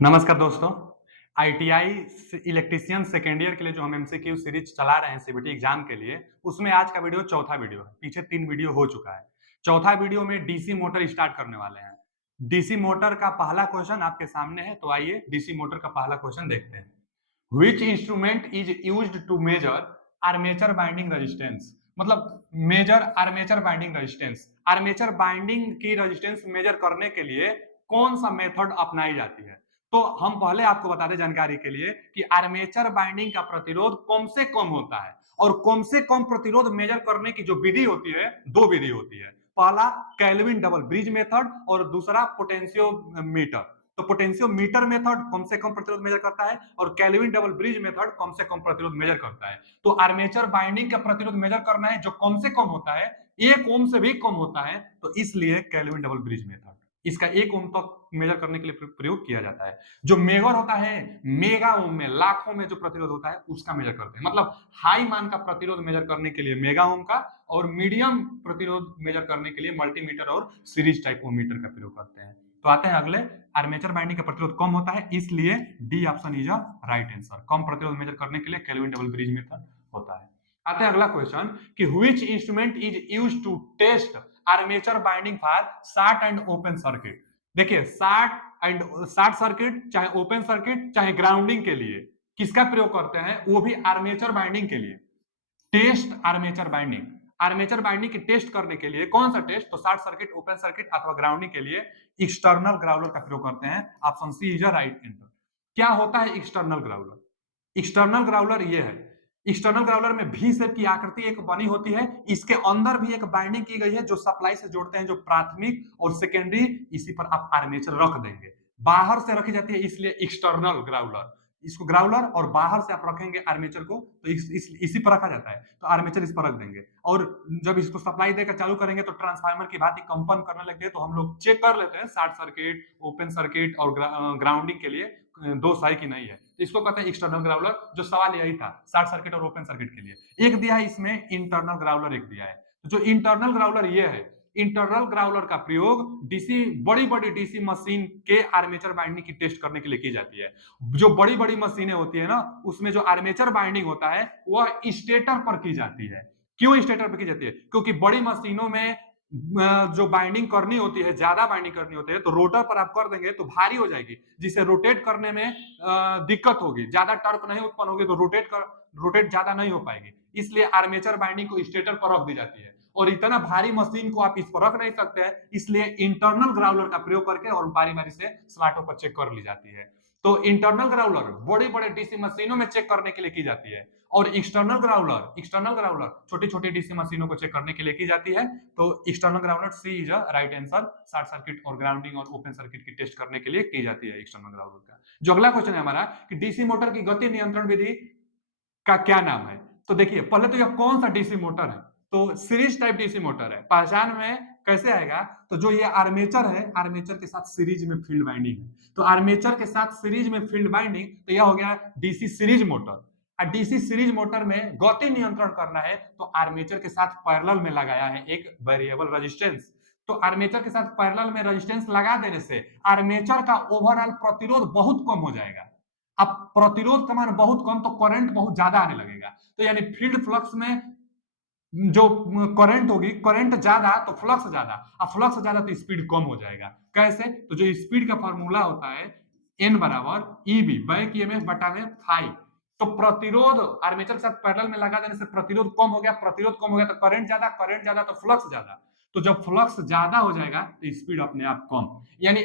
नमस्कार दोस्तों। ITI electrician second year के लिए जो हम एमसीक्यू सीरीज चला रहे हैं सीबीटी एग्जाम के लिए, उसमें आज का वीडियो चौथा वीडियो है। पीछे 3 वीडियो हो चुका है। चौथा वीडियो में डीसी मोटर स्टार्ट करने वाले हैं। डीसी मोटर का पहला क्वेश्चन आपके सामने है, तो आइए डीसी मोटर का पहला क्वेश्चन देखते हैं। Which instrument is used to measure armature binding resistance? मतलब measure armature binding resistance, armature binding की रेजिस्टेंस मेजर करने के लिए कौन सा मेथड अपनाई जाती है? तो हम पहले आपको बता दें जानकारी के लिए कि आर्मेचर बाइंडिंग का प्रतिरोध कम से कम होता है, और कम से कम प्रतिरोध मेजर करने की जो विधि होती है, दो विधि होती है। पहला केल्विन डबल ब्रिज मेथड और दूसरा पोटेंशियोमीटर। तो पोटेंशियोमीटर मेथड कम से कम प्रतिरोध मेजर करता है और केल्विन डबल ब्रिज मेथड कम से कम प्रतिरोध मेजर करता है। तो आर्मेचर बाइंडिंग का प्रतिरोध मेजर करना है जो कम से कम होता है, 1 ओम से भी कम होता है, तो इसलिए केल्विन डबल ब्रिज मेथड इसका 1 ओम तक मेजर करने के लिए प्रयोग किया जाता है। जो मेगर होता है, मेगा ओम में, लाखों में जो प्रतिरोध होता है उसका मेजर करते हैं। मतलब हाई मान का प्रतिरोध मेजर करने के लिए मेगा ओम का, और मीडियम प्रतिरोध मेजर करने के लिए मल्टीमीटर और सीरीज टाइप ओमीटर का प्रयोग करते हैं। तो आते हैं अगले। आर्मेचर बाइंडिंग का प्रतिरोध कम होता है, इसलिए D option is a right answer. कम प्रतिरोध मेजर करने के लिए केल्विन डबल ब्रिज मेथड होता है। आते हैं अगला क्वेश्चन कि which instrument is used to test armature binding for short and open circuit? देखिए, शॉर्ट सर्किट, चाहे ओपन सर्किट, चाहे ग्राउंडिंग के लिए किसका प्रयोग करते हैं? वो भी आर्मेचर बाइंडिंग के लिए। Test armature binding, armature binding की टेस्ट करने के लिए कौन सा टेस्ट? तो शॉर्ट सर्किट, ओपन सर्किट अथवा ग्राउंडिंग के लिए एक्सटर्नल ग्राउलर का प्रयोग करते हैं। Option C is a right answer. क्या होता है एक्सटर्नल ग्राउलर? एक्सटर्नल ग्राउलर ये है, एक्सटर्नल ग्राउलर में भी शेप की आकृति एक बनी होती है, इसके अंदर भी एक बाइंडिंग की गई है जो सप्लाई से जोड़ते हैं, जो प्राथमिक और सेकेंडरी, इसी पर आप आर्मेचर रख देंगे। बाहर से रखी जाती है इसलिए एक्सटर्नल ग्राउलर। इसको ग्राउलर और बाहर से आप रखेंगे आर्मेचर को, तो इसी पर रखा जाता है, तो आर्मेचर इस पर रख देंगे। और जब इसको सप्लाई देकर चालू करेंगे तो ट्रांसफार्मर की भांति कंपन करने लगते हैं, तो हम लोग चेक कर लेते हैं शॉर्ट सर्किट, ओपन सर्किट और ग्राउंडिंग के लिए दो सही की नहीं है, तो इसको कहते हैं एक्सटर्नल ग्राउलर। जो सवाल यही था शॉर्ट सर्किट और ओपन सर्किट के लिए। एक दिया है इसमें इंटरनल ग्राउलर, एक दिया है। तो जो इंटरनल ग्राउलर ये है, इंटरनल ग्राउलर का प्रयोग डीसी, बड़ी बड़ी डीसी मशीन के आर्मेचर बाइंडिंग की टेस्ट करने के लिए की जाती है। जो बड़ी बड़ी मशीनें होती है ना, उसमें जो आर्मेचर बाइंडिंग होता है वह स्टेटर पर की जाती है। क्यों स्टेटर पर की जाती है? क्योंकि बड़ी मशीनों में जो बाइंडिंग करनी होती है, ज्यादा बाइंडिंग करनी होती है, तो रोटर पर आप कर देंगे तो भारी हो जाएगी, जिसे रोटेट करने में दिक्कत होगी, ज्यादा टॉर्क नहीं उत्पन्न होगी, तो रोटेट ज्यादा नहीं हो पाएगी। इसलिए आर्मेचर बाइंडिंग को स्टेटर पर रख दी जाती है, और इतना भारी मशीन को आप इस पर रख नहीं सकते हैं, इसलिए इंटरनल ग्राउलर का प्रयोग करके और बारी बारी से स्लॉटों पर चेक कर ली जाती है। तो इंटरनल ग्राउलर बड़े बड़े डीसी मशीनों में चेक करने के लिए की जाती है, और एक्सटर्नल ग्राउलर छोटी छोटी डीसी मशीनों को चेक करने के लिए की जाती है। तो external growler C is a right answer. Short circuit और ग्राउंडिंग और ओपन सर्किट की टेस्ट करने के लिए की जाती है एक्सटर्नल ग्राउलर का। जो अगला क्वेश्चन है हमारा कि डीसी मोटर की गति नियंत्रण विधि का क्या नाम है? तो देखिए, पहले तो यह कौन सा डीसी मोटर है? तो सीरीज टाइप डीसी मोटर है। पहचान में कैसे आएगा? तो जो ये आर्मेचर है, आर्मेचर के साथ सीरीज में फील्ड बाइंडिंग है, तो आर्मेचर के साथ सीरीज में फील्ड बाइंडिंग, तो यह हो गया DC series motor. DC series motor में गति नियंत्रण करना है, तो आर्मेचर के साथ पैरेलल में लगाया है एक वेरिएबल रेजिस्टेंस। तो आर्मेचर के साथ पैरेलल में रेजिस्टेंस लगा देने से आर्मेचर का ओवरऑल प्रतिरोध बहुत कम हो जाएगा। अब प्रतिरोध का मान बहुत कम, तो करंट बहुत ज्यादा आने लगेगा। तो यानी फील्ड फ्लक्स में जो करंट होगी, करंट ज्यादा तो फ्लक्स ज्यादा, अब फ्लक्स ज्यादा तो स्पीड कम हो जाएगा। कैसे? तो जो स्पीड का फॉर्मूला होता है एन बराबर ईबी बैक ईएमएफ बटा में फाई। तो प्रतिरोध आर्मेचर के साथ पैरेलल में लगा देने से प्रतिरोध कम हो गया, प्रतिरोध कम हो गया तो करंट ज्यादा तो फ्लक्स ज्यादा। तो जब फ्लक्स ज्यादा हो जाएगा तो स्पीड अपने आप कम। यानी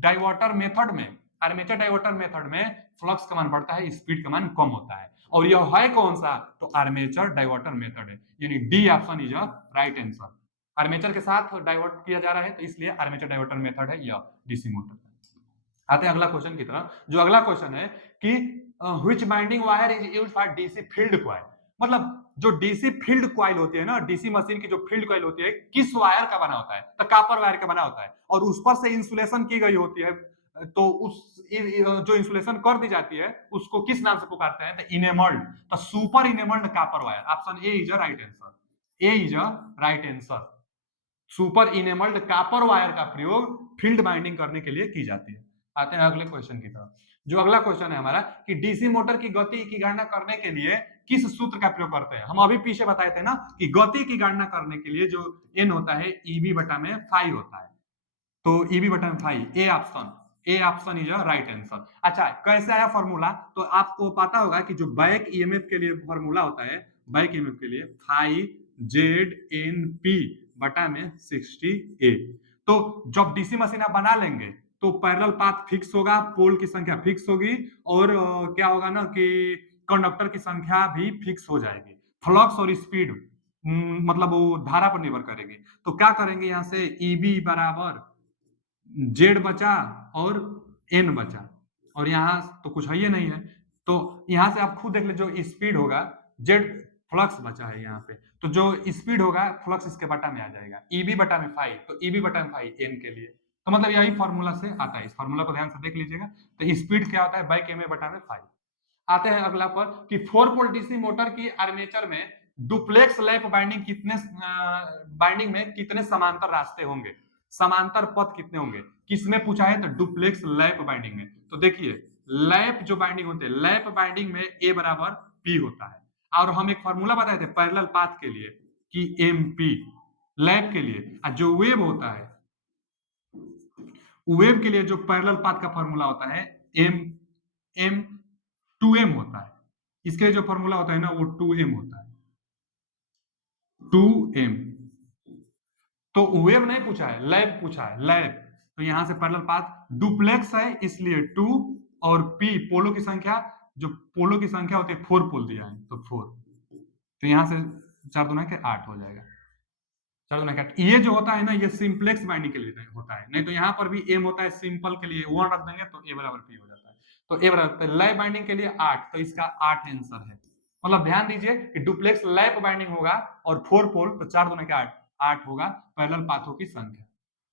डाइवर्टर मेथड में आर्मेचर डाइवर्टर मेथड में फ्लक्स का मान बढ़ता है, स्पीड का मान कम होता है। और यह है कौन सा? तो आर्मेचर डाइवर्टर मेथड है, यानी D option is a right answer. Armature के साथ डाइवर्ट किया जा रहा है, तो इसलिए आर्मेचर डाइवर्टर मेथड है यह डीसी मोटर। आते हैं अगला क्वेश्चन की तरफ। जो अगला क्वेश्चन है कि which binding wire is used for DC field coil? मतलब जो डीसी फील्ड कॉइल होती है ना, डीसी मशीन की जो फील्ड कॉइल होती है, किस वायर का बना होता है? तो कॉपर वायर का बना होता है, और उस पर से इंसुलेशन की गई होती है। तो उस जो इंसुलेशन कर दी जाती है उसको किस नाम से पुकारते हैं? तो इनेमल्ड, तो super enamelled copper wire. Option A is a right answer. A is a right answer. Super enamelled copper wire का प्रयोग फील्ड बाइंडिंग करने के लिए की जाती है। आते हैं अगले क्वेश्चन की तरफ। जो अगला क्वेश्चन है हमारा कि डीसी मोटर की गति की गणना करने के लिए किस सूत्र का प्रयोग करते हैं। हम अभी पीछे बताए थे ना कि गति की गणना करने के लिए जो एन होता है ईबी बटा में फाई होता है, तो ईबी बटा में phi, A option is right answer. अच्छा, कैसे आया फॉर्मूला, तो आपको पता होगा कि जो बैक ईएमएफ के लिए फॉर्मूला होता है, बैक ईएमएफ के लिए फाई जेड एन पी बटा में 60 ए। तो जब डीसी मशीन आप बना लेंगे तो पैरेलल पाथ फिक्स होगा, पोल की संख्या फिक्स होगी, और क्या होगा ना कि कंडक्टर की संख्या भी फिक्स हो जाएगी। फ्लक्स और स्पीड मतलब वो धारा पर निर्भर करेगी। तो क्या करेंगे, यहां से ईबी बराबर जेड बचा और एन बचा, और यहां तो कुछ है ही नहीं है, तो यहां से आप खुद देख ले, जो स्पीड होगा जेड फ्लक्स बचा है यहाँ पे, तो जो स्पीड होगा फ्लक्स इसके बटा में आ जाएगा, ईबी बटा में फाई, तो ईबी बटा में फाई एन के लिए, तो मतलब यही फॉर्मूला से आता है। इस फॉर्मूला को ध्यान से देख लीजिएगा। तो स्पीड क्या होता है, बाइक एम ए बटा में फाई। आते हैं अगला पर कि 4 पोल डीसी मोटर की आर्मेचर में डुप्लेक्स लैप बाइंडिंग कितने बाइंडिंग में कितने समांतर रास्ते होंगे, समांतर पथ कितने होंगे, किसमें पूछा है, तो डुप्लेक्स लैप बाइंडिंग में। तो देखिए लैप जो बाइंडिंग होते हैं, लैप बाइंडिंग में ए बराबर पी होता है, और हम एक फॉर्मूला बताए थे पैरेलल पाथ के लिए कि एम पी लैप के लिए, और जो वेव होता है, वेव के लिए जो पैरेलल पाथ का फॉर्मूला होता है एम एम 2m होता है, इसके जो फॉर्मूला होता है ना वो 2m होता है, 2m। तो वेव नहीं पूछा है, लैब पूछा है, लैब। तो यहां से पैरेलल पाथ डुप्लेक्स है इसलिए 2, और p पोलो की संख्या, जो पोलो की संख्या होती है 4 पोल दिया है तो 4, तो यहां से 4 दूना के 8 हो जाएगा, 4 दूना के 8। ये जो होता है ना ये सिंप्लेक्स बाइंडिंग के लिए होता है, नहीं तो यहाँ पर भी m होता है, सिंपल के लिए 1 रख देंगे तो a बराबर p हो जाता है। तो ए बराबर लैप बाइंडिंग के लिए 8, तो इसका 8 आंसर है। मतलब ध्यान दीजिए कि डुप्लेक्स लैप बाइंडिंग होगा और 4 पोल, तो 4 दूना के 8 होगा पैरेलल पाथों की संख्या।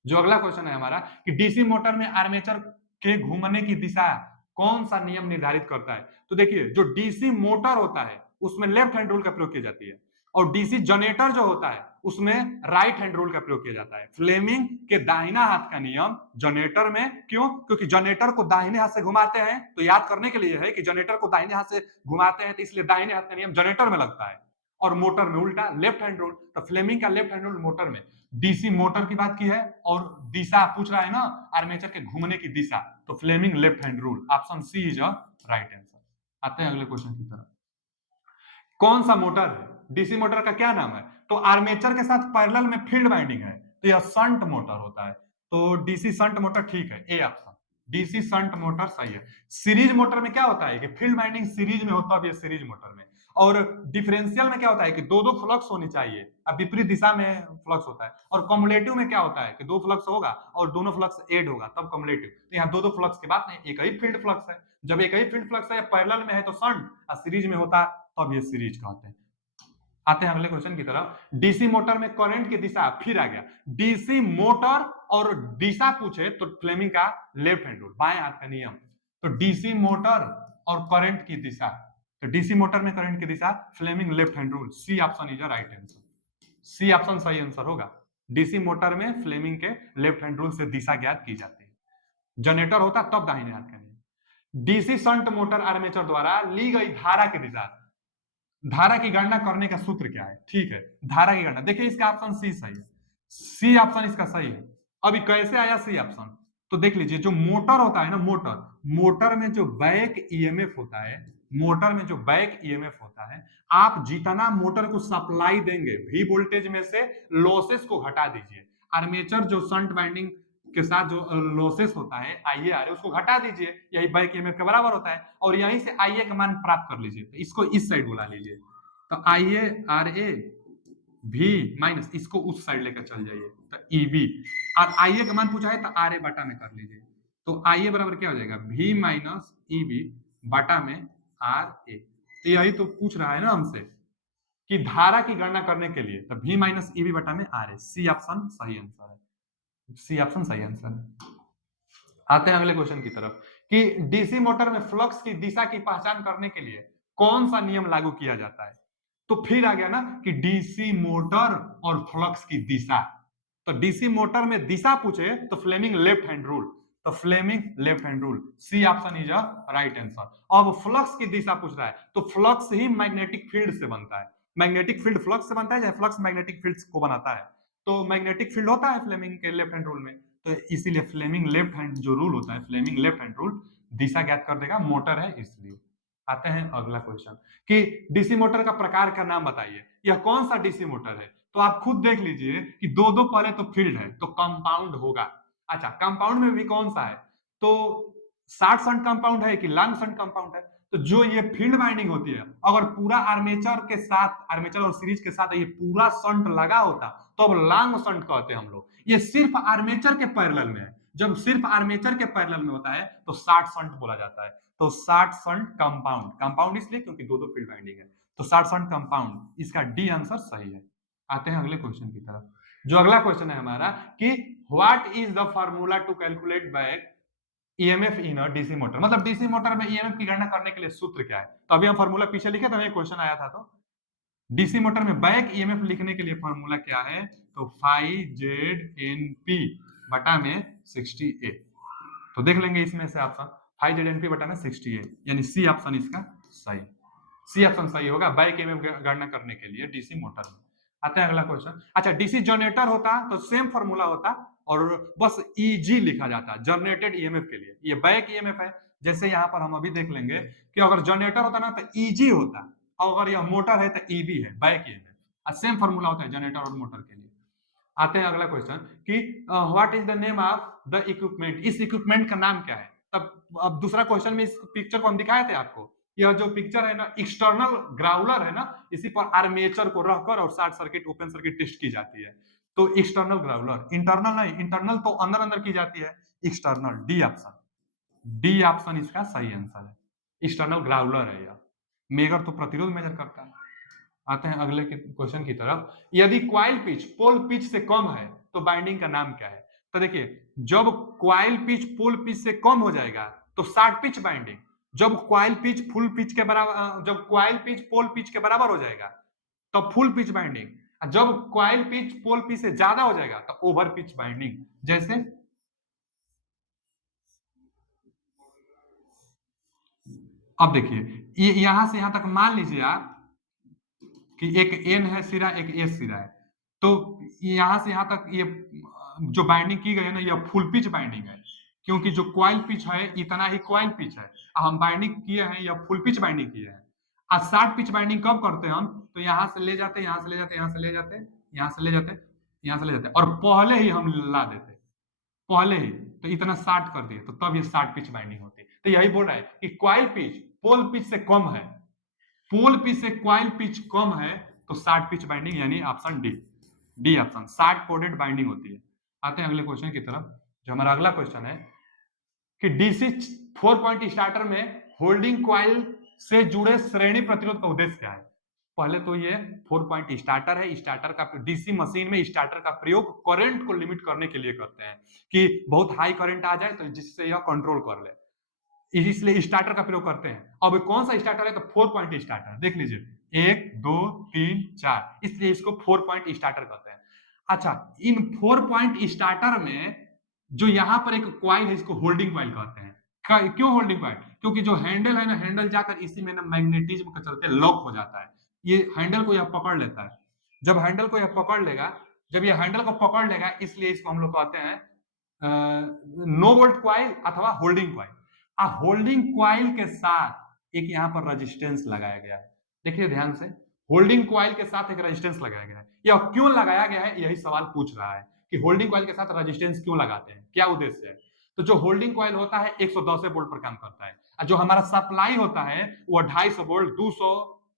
जो अगला क्वेश्चन है हमारा कि डीसी मोटर में आर्मेचर के घूमने की दिशा कौन सा नियम निर्धारित करता है। तो देखिए जो डीसी मोटर होता है उसमें लेफ्ट हैंड रूल का प्रयोग किया जाती है, और डीसी जनरेटर जो होता है उसमें राइट हैंड रूल का प्रयोग किया जाता है। फ्लेमिंग के दाहिना हाथ का नियम जनरेटर में, क्यों, क्योंकि जनरेटर को दाहिने हाथ से घुमाते हैं, तो याद करने के लिए है कि जनरेटर को दाहिने हाथ से घुमाते हैं, तो इसलिए दाहिने हाथ का नियम जनरेटर में लगता है, और मोटर में उल्टा लेफ्ट हैंड रूल। तो फ्लेमिंग का लेफ्ट हैंड रूल मोटर में। डीसी मोटर की बात की है और दिशा पूछ रहा है ना, आर्मेचर के घूमने की दिशा, तो Fleming left hand rule, option C is a right answer. आते हैं अगले क्वेश्चन की तरफ। कौन सा मोटर है, डीसी मोटर का क्या नाम है, तो आर्मेचर के साथ पैरेलल में फील्ड बाइंडिंग है, तो यह शंट मोटर होता है, तो डीसी शंट मोटर ठीक है, A option, DC shunt motor सही है। सीरीज मोटर में क्या होता है कि फील्ड बाइंडिंग सीरीज में होता है, सीरीज मोटर में। और डिफरेंशियल में क्या होता है कि दो दो फ्लक्स होनी चाहिए, अब विपरीत दिशा में फ्लक्स होता है। और कम्युलेटिव में क्या होता है कि दो फ्लक्स होगा और दोनों फ्लक्स ऐड होगा तब कम्युलेटिव। तो यहाँ दो दो फ्लक्स के बाद नहीं, एक ही फील्ड फ्लक्स है। जब एक ही फील्ड फ्लक्स है पैरेलल में है तो शंट, और सीरीज में होता है तब ये सीरीज कहते हैं। आते हैं अगले क्वेश्चन की तरफ। डीसी मोटर में करंट की दिशा, फिर आ गया डीसी मोटर और दिशा पूछे तो फ्लेमिंग का लेफ्ट हैंड रूल, बाएं हाथ का नियम। तो डीसी मोटर और करंट की दिशा, तो डीसी मोटर में करंट की दिशा Fleming left hand rule, C option is a right answer, C option सही आंसर होगा। डीसी मोटर में फ्लेमिंग के लेफ्ट हैंड रूल से दिशा ज्ञात की जाती है, जनरेटर होता तब दाहिने हाथ का नियम। डीसी शंट मोटर आर्मेचर द्वारा ली गई धारा की दिशा, धारा की गणना करने का सूत्र क्या है, ठीक है, धारा की गणना देखिए इसका ऑप्शन सी सही है, सी ऑप्शन इसका सही है। अभी कैसे आया सी ऑप्शन, तो देख लीजिए जो मोटर होता है ना, मोटर में जो बैक ईएमएफ होता है, मोटर में जो बैक ईएमएफ होता है, आप जितना मोटर को सप्लाई देंगे वी वोल्टेज में से लॉसेस को घटा दीजिए। आर्मेचर जो शंट बाइंडिंग के साथ जो लॉसेस होता है आईए आर उसको घटा दीजिए, यही बैक ईएमएफ के बराबर होता है, और यहीं से आईए का मान प्राप्त कर लीजिए, तो इसको इस साइड बुला लीजिए, तो आईए आर ए भी माइनस इसको उस साइड लेकर चल जाइए, तो ईबी, और आईए का मान पूछा है तो आर ए बटा में कर लीजिए, तो आईए बराबर क्या हो जाएगा, भी माइनस ईबी बटा में आर ए। तो यही तो पूछ रहा है ना हमसे कि धारा की गणना करने के लिए, तो भी माइनस ईबी बटा में आर ए, सी ऑप्शन सही आंसर है, सी ऑप्शन सही आंसर है। आते हैं अगले क्वेश्चन की तरफ कि डीसी मोटर में फ्लक्स की दिशा की पहचान करने के लिए कौन सा नियम लागू किया जाता है। तो फिर आ गया ना कि डीसी मोटर और फ्लक्स की दिशा, तो डीसी मोटर में दिशा पूछे तो फ्लेमिंग लेफ्ट हैंड रूल, तो Fleming left hand rule, C option is a right answer. अब फ्लक्स की दिशा पूछ रहा है, तो फ्लक्स ही मैग्नेटिक फील्ड से बनता है। मैग्नेटिक फील्ड फ्लक्स से बनता है या फ्लक्स मैग्नेटिक फील्ड को बनाता है? तो मैग्नेटिक फील्ड होता है फ्लेमिंग के लेफ्ट हैंड रूल में, तो इसीलिए फ्लेमिंग लेफ्ट हैंड जो रूल होता है, फ्लेमिंग लेफ्ट हैंड रूल दिशा ज्ञात कर देगा, मोटर है इसलिए। आते हैं अगला क्वेश्चन कि डीसी मोटर का प्रकार का नाम बताइए, यह कौन सा डीसी मोटर है? तो आप खुद देख लीजिए कि दो दो पहले तो फील्ड है, तो कंपाउंड होगा। अच्छा, कंपाउंड में भी कौन सा है? तो शॉर्ट शंट कंपाउंड है कि लॉन्ग शंट कंपाउंड है? तो जो ये फील्ड वाइंडिंग होती है, अगर पूरा आर्मेचर के साथ, आर्मेचर और सीरीज के साथ ये पूरा शंट लगा होता तो अब लॉन्ग शंट कहते हैं हम लोग। ये सिर्फ आर्मेचर के पैरेलल में है, जब सिर्फ आर्मेचर के पैरेलल में होता है तो शॉर्ट शंट बोला जाता है। तो शॉर्ट शंट कंपाउंड, कंपाउंड इसलिए क्योंकि दो दो फील्ड वाइंडिंग है, तो शॉर्ट शंट कंपाउंड, इसका डी आंसर सही है। आते हैं अगले क्वेश्चन की तरफ। जो अगला क्वेश्चन है हमारा कि what is the formula to calculate back EMF in a DC motor, मतलब डीसी मोटर में ईएमएफ की गणना करने के लिए सूत्र क्या है? तो अभी हम फार्मूला पीछे लिखे थे, क्वेश्चन आया था, तो डीसी मोटर में बैक ईएमएफ लिखने के लिए फार्मूला क्या है? तो फाई जेड एन पी बटा में 60A। तो देख लेंगे इसमें से option, phi Z N P बटा में 60A, यानी सी ऑप्शन इसका सही, सी ऑप्शन सही होगा बैक ईएमएफ गणना करने के लिए डीसी मोटर में। आते हैं अगला क्वेश्चन। अच्छा, डीसी जनरेटर होता तो सेम फार्मूला होता और बस ईजी लिखा जाता जनरेटेड ईएमएफ के लिए, ये बैक ईएमएफ है। जैसे यहाँ पर हम अभी देख लेंगे कि अगर जनरेटर होता ना तो ईजी होता, और अगर यह मोटर है तो ईबी है, बैक ईएमएफ। सेम फार्मूला होता है जनरेटर और मोटर के लिए। आते हैं अगला क्वेश्चन कि what is the name of the equipment, इस इक्विपमेंट का नाम क्या है? तब अब दूसरा क्वेश्चन में इस पिक्चर को हम दिखाए थे आपको, यह जो पिक्चर है ना एक्सटर्नल ग्राउलर है ना, इसी पर आर्मेचर को रखकर और short circuit open circuit test की जाती है। तो एक्सटर्नल ग्राउलर, इंटरनल नहीं, इंटरनल तो अंदर अंदर की जाती है, external, D option, D option इसका सही आंसर है। एक्सटर्नल ग्राउलर है यह, मेजर तो प्रतिरोध मेजर करता है। आते हैं अगले क्वेश्चन की तरफ। यदि क्वाइल पिच पोल पिच से कम है तो बाइंडिंग का नाम क्या है? तो देखिए, जब क्वाइल पिच पोल पिच से कम हो जाएगा तो शॉर्ट पिच बाइंडिंग, जब क्वाइल पिच फुल पिच के बराबर, जब क्वाइल पिच पोल पिच के बराबर हो जाएगा तो फुल पिच बाइंडिंग, जब क्वाइल पिच पोल पिच से ज्यादा हो जाएगा तो ओवर पिच बाइंडिंग। जैसे अब देखिए, ये यहां से यहां तक मान लीजिए आप कि एक एन है सिरा, एक एस सिरा है, तो यहां से यहां तक ये जो बाइंडिंग की गई है ना, यह फुल पिच बाइंडिंग है, क्योंकि जो क्वाइल पिच है इतना ही क्वाइल पिच है, हम बाइंडिंग किए हैं, यह फुल पिच बाइंडिंग किए हैं। आज शॉर्ट पिच बाइंडिंग कब करते हैं हम? तो यहां से ले जाते, यहां से ले जाते, यहां से ले जाते, यहां से ले जाते, यहां से ले जाते, और पहले ही हम ला देते, पहले ही तो इतना शॉर्ट कर दिए, तो तब ये शॉर्ट पिच बाइंडिंग होती है। तो यही बोल रहा है कि क्वाइल पिच पोल पिच से कम है, पोल पिच से क्वाइल पिच कम है तो शॉर्ट पिच बाइंडिंग, यानी option D, D option short coded binding होती है। आते हैं अगले क्वेश्चन की तरफ। जो हमारा अगला क्वेश्चन है कि डीसी 4 पॉइंट स्टार्टर में होल्डिंग क्वाइल से जुड़े श्रेणी प्रतिरोध का उद्देश्य क्या है? पहले तो ये 4 पॉइंट स्टार्टर है, स्टार्टर का डीसी मशीन में स्टार्टर का प्रयोग करंट को लिमिट करने के लिए करते हैं कि बहुत हाई करंट आ जाए तो जिससे यह कंट्रोल कर ले, इसलिए स्टार्टर का प्रयोग करते हैं। अब कौन सा स्टार्टर है? तो 4 पॉइंट स्टार्टर, देख लीजिए 1 2 3 4, इसलिए इसको 4 पॉइंट स्टार्टर कहते हैं। अच्छा, इन 4 पॉइंट स्टार्टर में जो यहां पर एक क्वाइल है इसको होल्डिंग क्वाइल कहते हैं। क्यों होल्डिंग क्वाइल? क्योंकि जो हैंडल है ना, हैंडल जाकर इसी में ना मैग्नेटिज्म के चलते लॉक हो जाता है, ये हैंडल को यह पकड़ लेता है। जब हैंडल को यह पकड़ लेगा, जब यह हैंडल को पकड़ लेगा, इसलिए इसको हम लोग कहते हैं नो वोल्ट क्वाइल अथवा होल्डिंग क्वाइल। होल्डिंग क्वाइल के साथ एक यहां पर रेजिस्टेंस लगाया गया है, देखिए ध्यान से, होल्डिंग क्वाइल के साथ एक रेजिस्टेंस लगाया गया है। यह क्यों लगाया गया है, यही सवाल पूछ रहा है कि होल्डिंग क्वाइल के साथ रेजिस्टेंस क्यों लगाते हैं, क्या उद्देश्य है? तो जो होल्डिंग क्वाइल होता है 110 वोल्ट पर काम करता है, और जो हमारा सप्लाई होता है वो 250 वोल्ट 200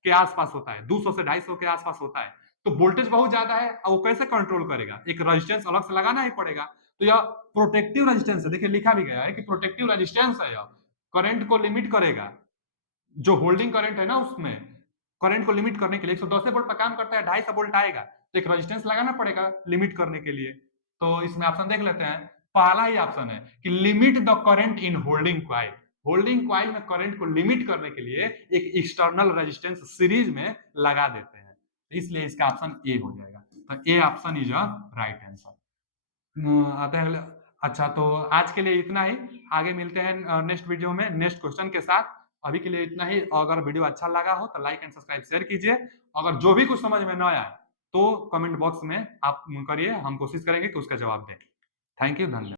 के आसपास होता है, 200 से 250 के आसपास होता है। तो वोल्टेज बहुत ज्यादा है, और वो कैसे कंट्रोल करेगा? एक रेजिस्टेंस अलग से लगाना ही पड़ेगा। तो यह प्रोटेक्टिव रेजिस्टेंस है, देखिए लिखा भी गया है कि प्रोटेक्टिव रेजिस्टेंस है, यह करंट को लिमिट करेगा। जो होल्डिंग करंट है ना, उसमें करंट को लिमिट करने के लिए 110 वोल्ट पर काम करता है, 250 वोल्ट आएगा, तो एक रेजिस्टेंस लगाना पड़ेगा लिमिट करने के लिए। तो इसमें ऑप्शन देख लेते हैं, पहला ही ऑप्शन है कि limit the current in holding coil, holding coil में करंट को लिमिट करने के लिए एक एक्सटर्नल रेजिस्टेंस सीरीज में लगा देते हैं, इसलिए इसका ऑप्शन ए हो जाएगा। तो ए option is a right answer. आता है अच्छा, तो आज के लिए इतना ही। आगे मिलते हैं नेक्स्ट वीडियो में नेक्स्ट क्वेश्चन के साथ। अभी के लिए इतना ही। अगर वीडियो अच्छा लगा हो तो लाइक एंड सब्सक्राइब शेयर कीजिए। अगर जो भी कुछ समझ में ना आए तो कमेंट बॉक्स में आप करिए, हम कोशिश करेंगे कि उसका जवाब दें। थैंक यू, धन्यवाद।